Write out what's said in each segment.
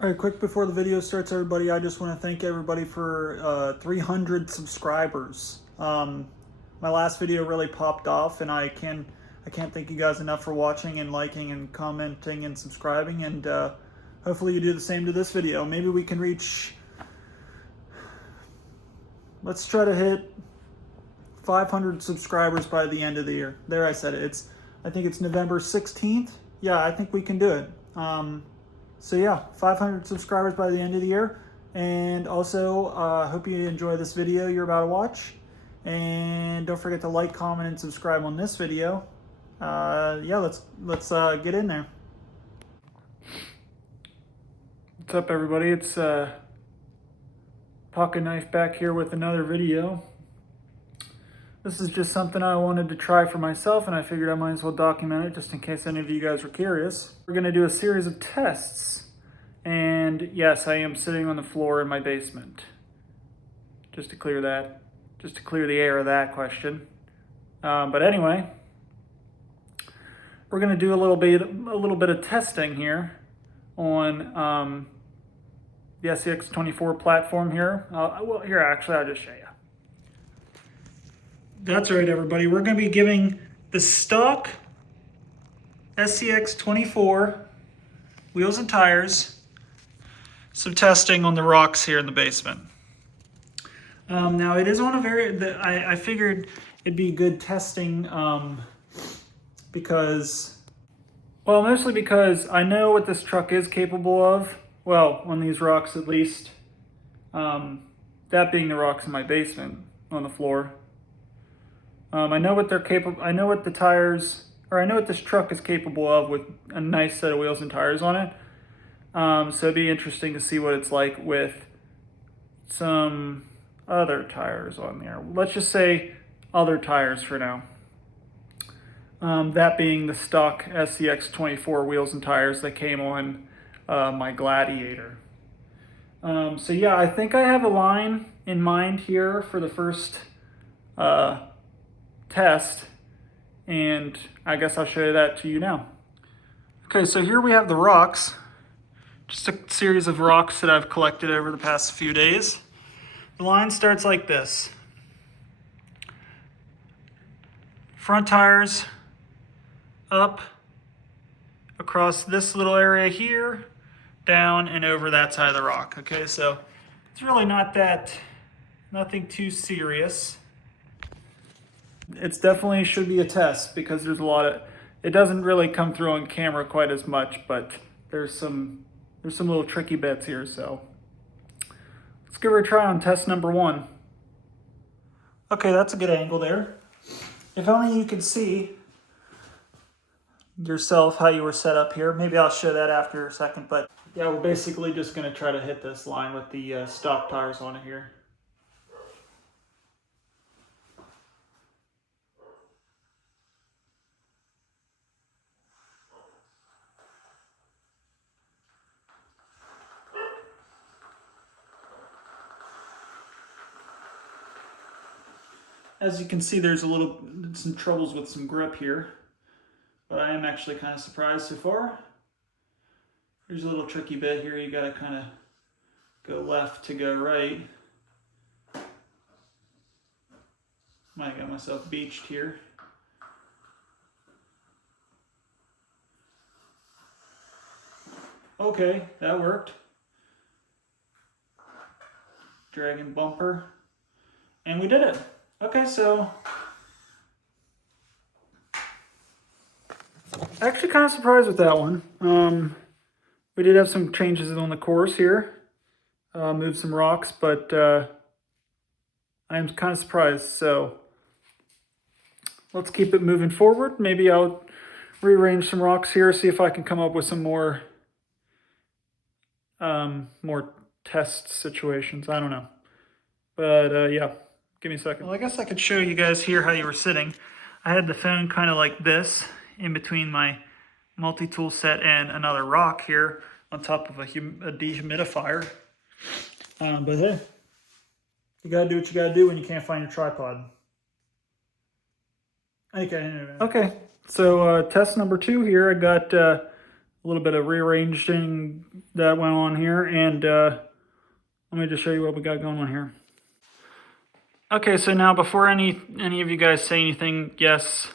All right, quick before the video starts, everybody, I just want to thank everybody for 300 subscribers. My last video really popped off, and I can't thank you guys enough for watching and liking and commenting and subscribing, and hopefully you do the same to this video. Maybe we can reach, let's try to hit 500 subscribers by the end of the year. There, I said it. I think it's November 16th. Yeah, I think we can do it. So yeah, 500 subscribers by the end of the year. And also, hope you enjoy this video you're about to watch. And don't forget to like, comment, and subscribe on this video. Yeah, let's get in there. What's up, everybody? It's Pocket Knife back here with another video. This is just something I wanted to try for myself, and I figured I might as well document it just in case any of you guys were curious. We're going to do a series of tests, and yes, I am sitting on the floor in my basement. Just to clear the air of that question. But anyway, we're going to do a little bit of testing here on the SCX24 platform here. Well, here actually I'll just show you. That's right, everybody. We're going to be giving the stock SCX24 wheels and tires some testing on the rocks here in the basement. Now, it is on a I figured it'd be good testing because, well, mostly because I know what this truck is capable of. Well, on these rocks at least. That being the rocks in my basement on the floor. I know what they're capable. I know what the tires, or I know what this truck is capable of with a nice set of wheels and tires on it. So it'd be interesting to see what it's like with some other tires on there. Let's just say other tires for now. That being the stock SCX24 wheels and tires that came on my Gladiator. So yeah, I think I have a line in mind here for the first test, and I guess I'll show you that to you now. Okay, so here we have the rocks, just a series of rocks that I've collected over the past few days. The line starts like this. Front tires up across this little area here, down and over that side of the rock. Okay, so it's really nothing too serious. It's definitely should be a test because there's it doesn't really come through on camera quite as much, but there's some little tricky bits here, so let's give her a try on test number 1. Okay, that's a good angle there. If only you could see yourself how you were set up here. Maybe I'll show that after a second, but yeah, we're basically just going to try to hit this line with the stock tires on it here. As you can see, there's some troubles with some grip here, but I am actually kind of surprised so far. There's a little tricky bit here. You got to kind of go left to go right. Might have got myself beached here. Okay, that worked. Dragging bumper. And we did it. Okay, so actually kind of surprised with that one. We did have some changes on the course here. Moved some rocks, but I am kind of surprised. So let's keep it moving forward. Maybe I'll rearrange some rocks here, see if I can come up with some more test situations. I don't know. But yeah. Give me a second. Well, I guess I could show you guys here how you were sitting. I had the phone kind of like this in between my multi-tool set and another rock here on top of a dehumidifier. But hey, you gotta do what you gotta do when you can't find your tripod. Okay, so test number 2 here. I got a little bit of rearranging that went on here, and let me just show you what we got going on here. Okay, so now before any of you guys say anything, yes,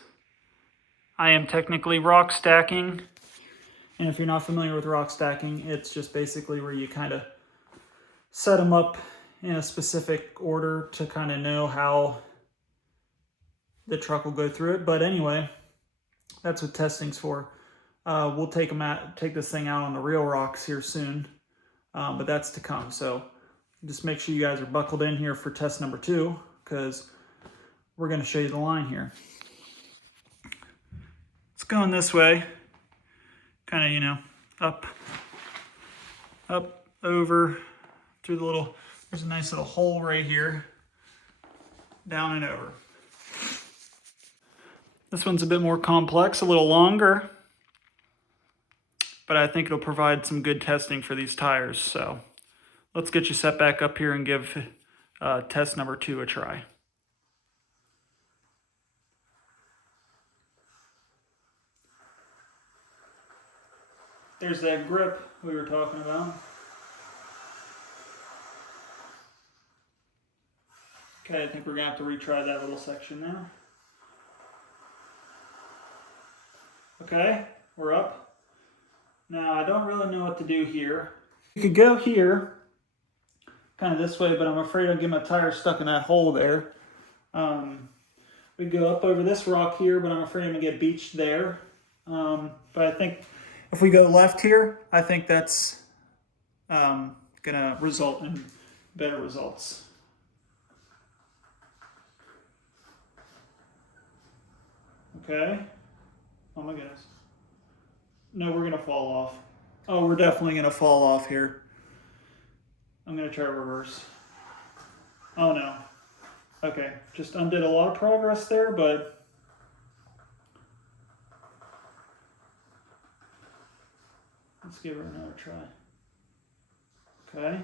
I am technically rock stacking. And if you're not familiar with rock stacking, it's just basically where you kind of set them up in a specific order to kind of know how the truck will go through it. But anyway, that's what testing's for. We'll take this thing out on the real rocks here soon, but that's to come. So just make sure you guys are buckled in here for test number 2, because we're going to show you the line here. It's going this way, kind of, you know, up, over, through the little, there's a nice little hole right here, down and over. This one's a bit more complex, a little longer, but I think it'll provide some good testing for these tires. So let's get you set back up here and give test number 2 a try. There's that grip we were talking about. Okay, I think we're gonna have to retry that little section now. Okay, we're up. Now, I don't really know what to do here. You could go here, kind of this way, but I'm afraid I'll get my tire stuck in that hole there. We go up over this rock here, but I'm afraid I'm gonna get beached there. But I think if we go left here, I think that's gonna result in better results. Okay. Oh my goodness. No, we're gonna fall off. Oh, we're definitely gonna fall off here. I'm gonna try reverse. Oh no. Okay, just undid a lot of progress there, but let's give her another try. Okay.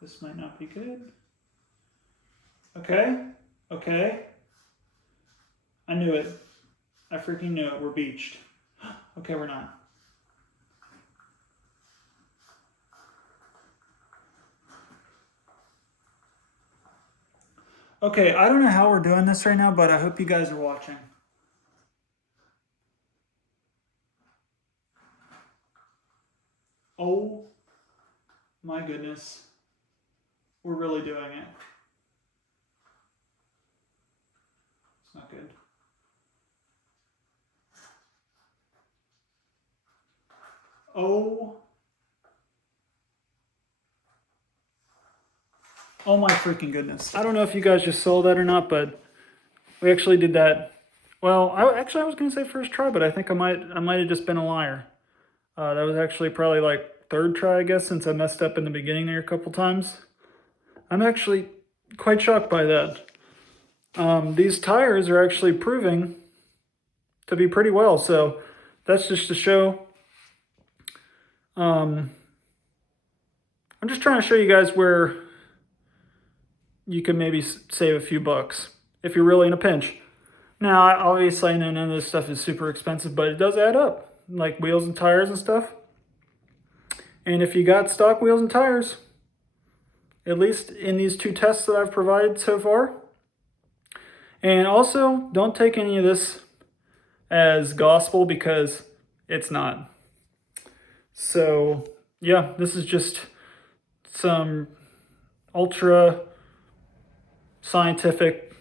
This might not be good. Okay, okay. I knew it. I freaking knew it. We're beached. Okay, we're not. Okay, I don't know how we're doing this right now, but I hope you guys are watching. Oh my goodness. We're really doing it. It's not good. Oh my freaking goodness. I don't know if you guys just saw that or not, but we actually did that. Well, I was going to say first try, but I think I might have just been a liar. That was actually probably like 3rd try, I guess, since I messed up in the beginning there a couple times. I'm actually quite shocked by that. These tires are actually proving to be pretty well, so that's just to show. I'm just trying to show you guys where you can maybe save a few bucks if you're really in a pinch. Now, obviously, I know none of this stuff is super expensive, but it does add up, like wheels and tires and stuff. And if you got stock wheels and tires, at least in these 2 tests that I've provided so far. And also, don't take any of this as gospel, because it's not. So, yeah, this is just some ultra scientific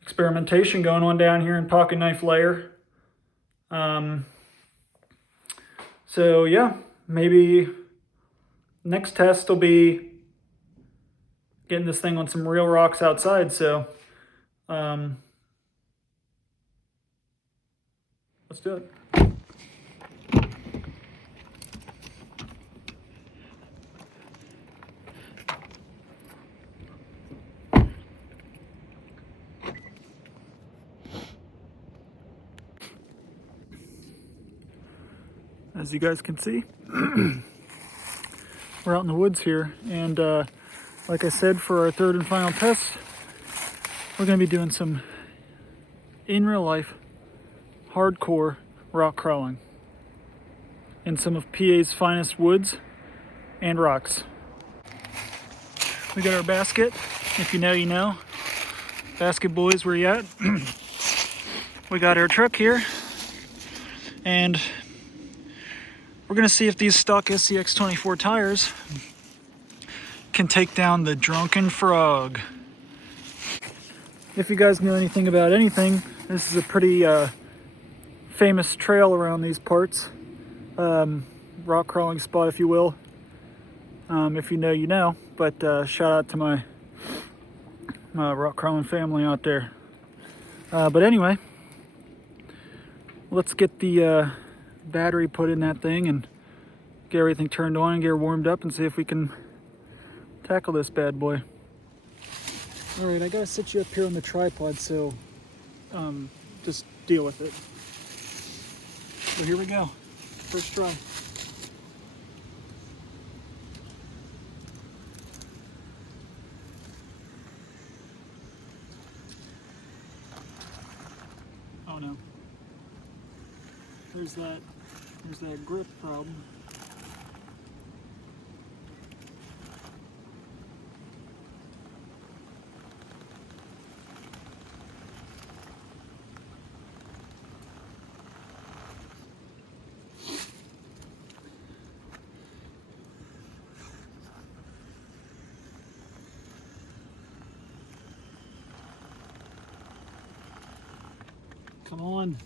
experimentation going on down here in pocket knife layer. So, yeah, maybe next test will be getting this thing on some real rocks outside. So, let's do it. As you guys can see, we're out in the woods here, and like I said, for our 3rd and final test, we're going to be doing some in real life hardcore rock crawling in some of PA's finest woods and rocks. We got our basket. If you know, you know. Basket boys, where you at? We got our truck here, and we're gonna see if these stock SCX24 tires can take down the drunken frog. If you guys know anything about anything, this is a pretty famous trail around these parts. Rock crawling spot, if you will. If you know, you know. But shout out to my rock crawling family out there. But anyway, let's get the battery put in that thing and get everything turned on and get her warmed up and see if we can tackle this bad boy. All right, I gotta sit you up here on the tripod, so just deal with it. So here we go, first try. Oh no. There's that grip problem. Come on.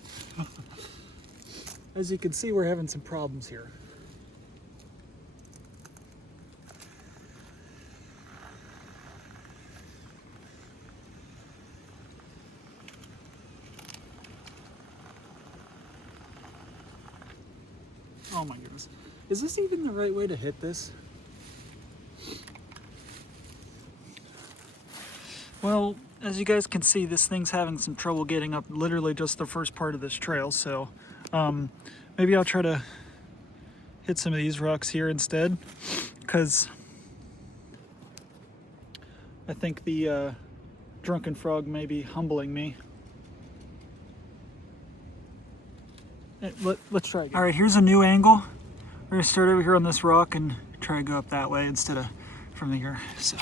As you can see, we're having some problems here. Oh my goodness. Is this even the right way to hit this? Well, as you guys can see, this thing's having some trouble getting up literally just the first part of this trail, so maybe I'll try to hit some of these rocks here instead, because I think the drunken frog may be humbling me. Let's try again. All right, here's a new angle. We're gonna start over here on this rock and try to go up that way instead of from here. So.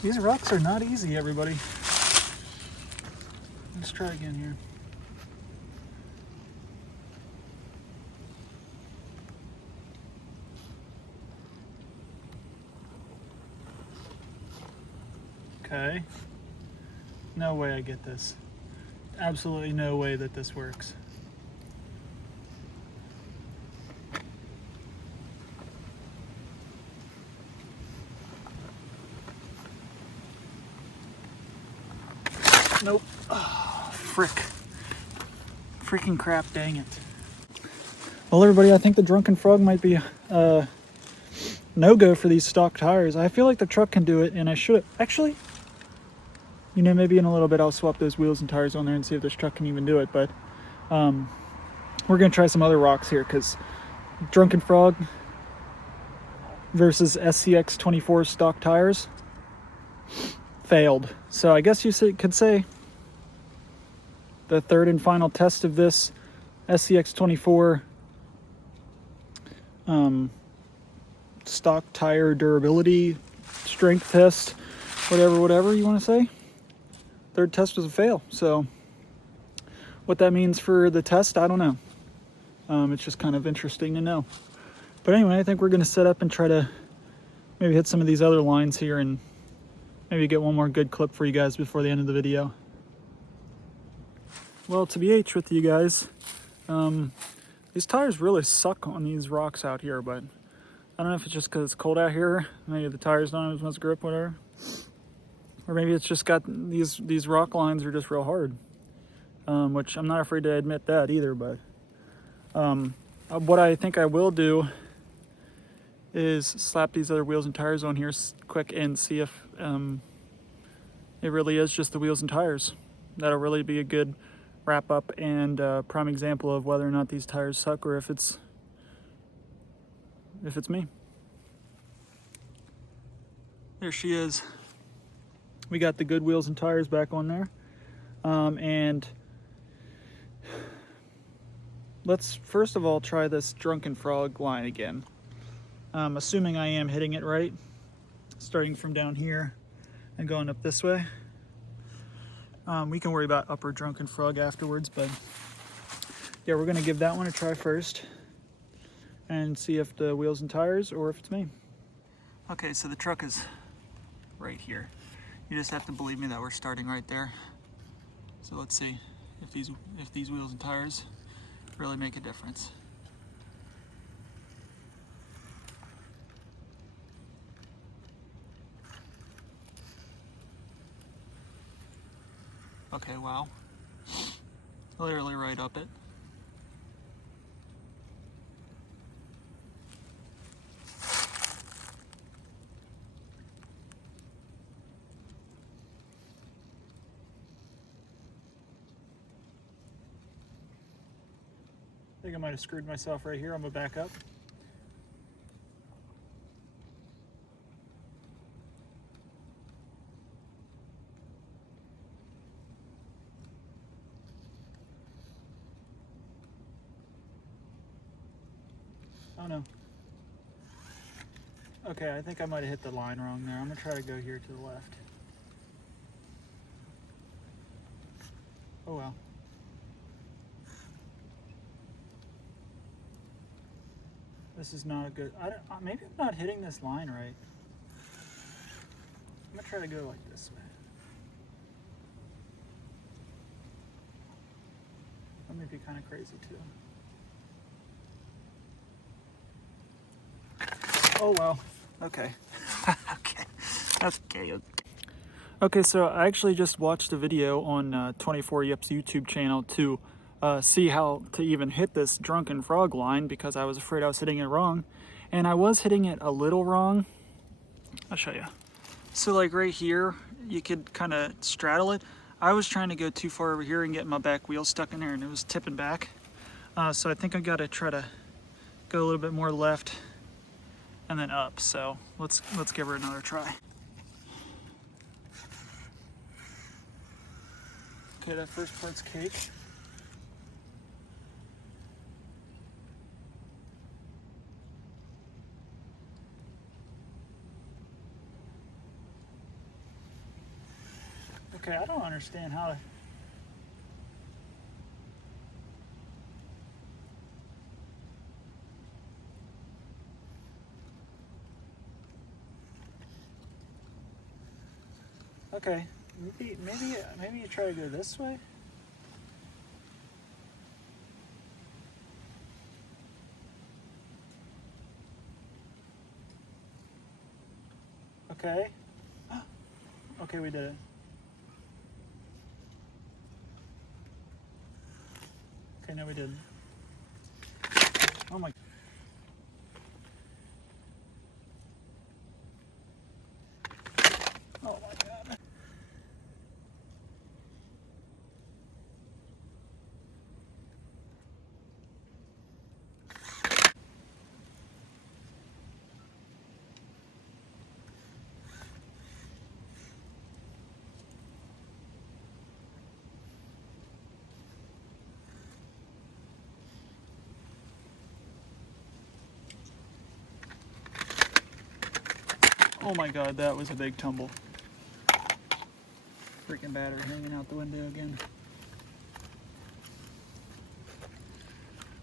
These rocks are not easy, everybody. Let's try again here. Okay. No way I get this. Absolutely no way that this works. Nope. Oh, frick. Freaking crap, dang it. Well, everybody, I think the drunken frog might be no-go for these stock tires. I feel like the truck can do it, and I should have... Actually, you know, maybe in a little bit I'll swap those wheels and tires on there and see if this truck can even do it, but we're going to try some other rocks here, because drunken frog versus SCX24 stock tires failed. So I guess you could say the third and final test of this SCX24 stock tire durability strength test, whatever you want to say. Third test was a fail. So what that means for the test, I don't know. It's just kind of interesting to know. But anyway, I think we're going to set up and try to maybe hit some of these other lines here and maybe get one more good clip for you guys before the end of the video. Well, to be H with you guys, these tires really suck on these rocks out here, but I don't know if it's just because it's cold out here. Maybe the tires don't have as much grip, whatever. Or maybe it's just got these rock lines are just real hard, which I'm not afraid to admit that either. But what I think I will do is slap these other wheels and tires on here quick and see if it really is just the wheels and tires. That'll really be a good wrap up and prime example of whether or not these tires suck or if it's me. There she is. We got the good wheels and tires back on there. And let's first of all try this Drunken Frog line again. Assuming I am hitting it right, starting from down here and going up this way. We can worry about upper Drunken Frog afterwards, but yeah, we're gonna give that one a try first and see if the wheels and tires or if it's me. Okay, so the truck is right here. You just have to believe me that we're starting right there. So let's see if these wheels and tires really make a difference. Okay, wow. Literally right up it. I think I might have screwed myself right here. I'm gonna back up. Oh no. Okay, I think I might have hit the line wrong there. I'm gonna try to go here to the left. Oh well. This is not a good, maybe I'm not hitting this line right. I'm gonna try to go like this way. That may be kind of crazy too. Oh well, okay. Okay, that's okay. Okay, so I actually just watched a video on 24 Yep's YouTube channel to see how to even hit this Drunken Frog line because I was afraid I was hitting it wrong. And I was hitting it a little wrong. I'll show you. So like right here, you could kind of straddle it. I was trying to go too far over here and get my back wheel stuck in there and it was tipping back. So I think I gotta try to go a little bit more left and then up. So let's give her another try. Okay, that first part's cake. Okay, I don't understand how to... Okay, maybe you try to go this way? Okay. Okay, we did it. Okay, no we didn't. Oh my... Oh my god. Oh my god, that was a big tumble. Freaking battery hanging out the window again.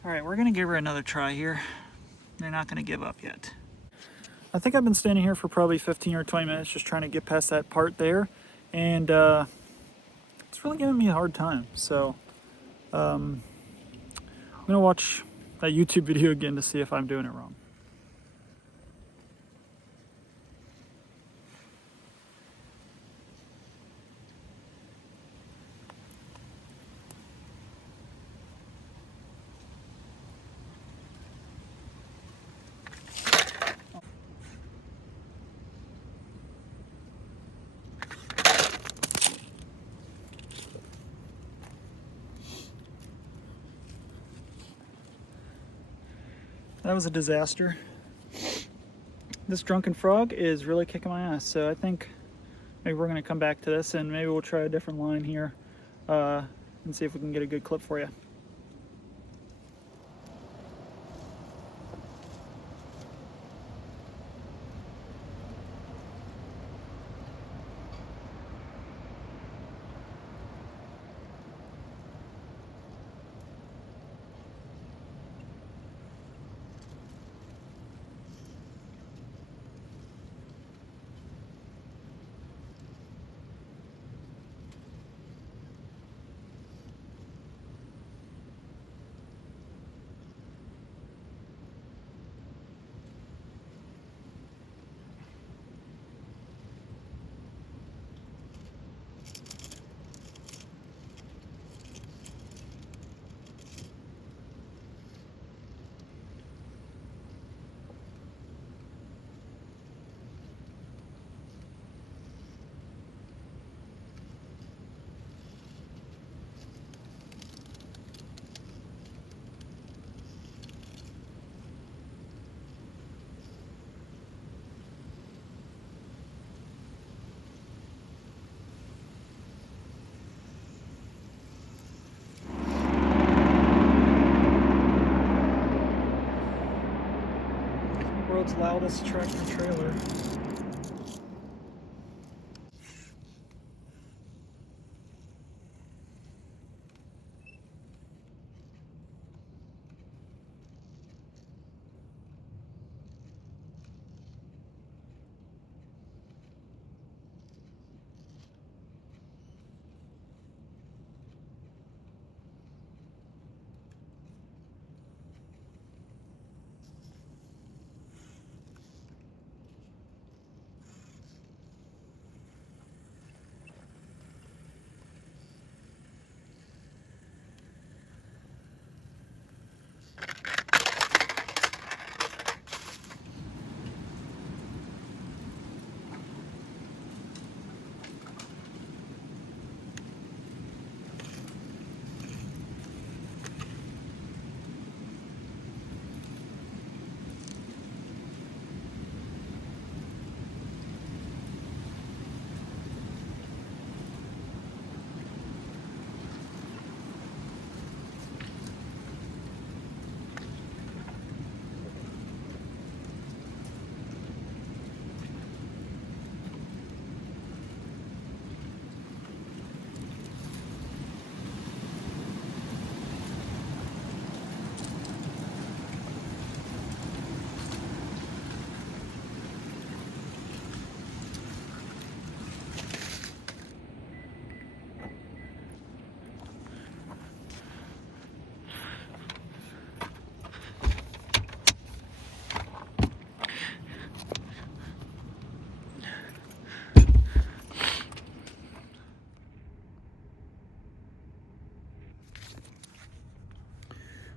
Alright, we're gonna give her another try here. They're not gonna give up yet. I think I've been standing here for probably 15 or 20 minutes just trying to get past that part there. And it's really giving me a hard time. So I'm gonna watch that YouTube video again to see if I'm doing it wrong. that was a disaster. This drunken frog is really kicking my ass, so I think maybe we're going to come back to this and maybe we'll try a different line here and see if we can get a good clip for you. World's loudest tractor trailer.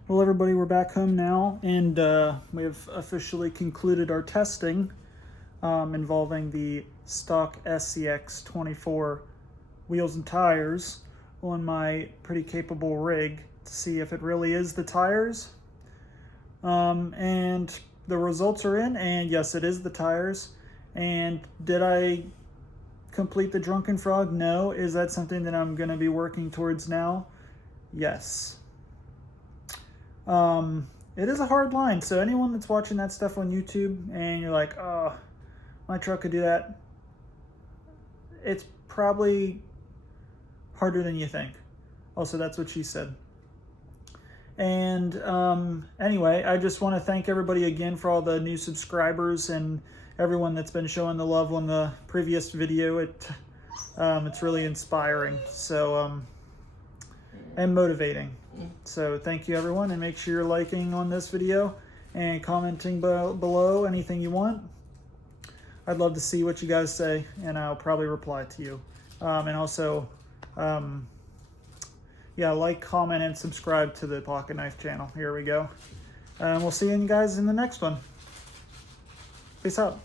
Well, everybody, we're back home now, and we have officially concluded our testing involving the stock SCX24 wheels and tires on my pretty capable rig to see if it really is the tires. And the results are in, and yes, it is the tires. And did I complete the drunken frog? No. Is that something that I'm going to be working towards now? Yes. It is a hard line, so anyone that's watching that stuff on YouTube and you're like, oh, my truck could do that, it's probably harder than you think. Also, that's what she said. And anyway, I just want to thank everybody again for all the new subscribers and everyone that's been showing the love on the previous video. It's really inspiring, so and motivating. So thank you, everyone, and make sure you're liking on this video and commenting below anything you want. I'd love to see what you guys say, and I'll probably reply to you. And also, yeah, like, comment, and subscribe to the Pocket Knife channel. Here we go. And we'll see you guys in the next one. Peace out.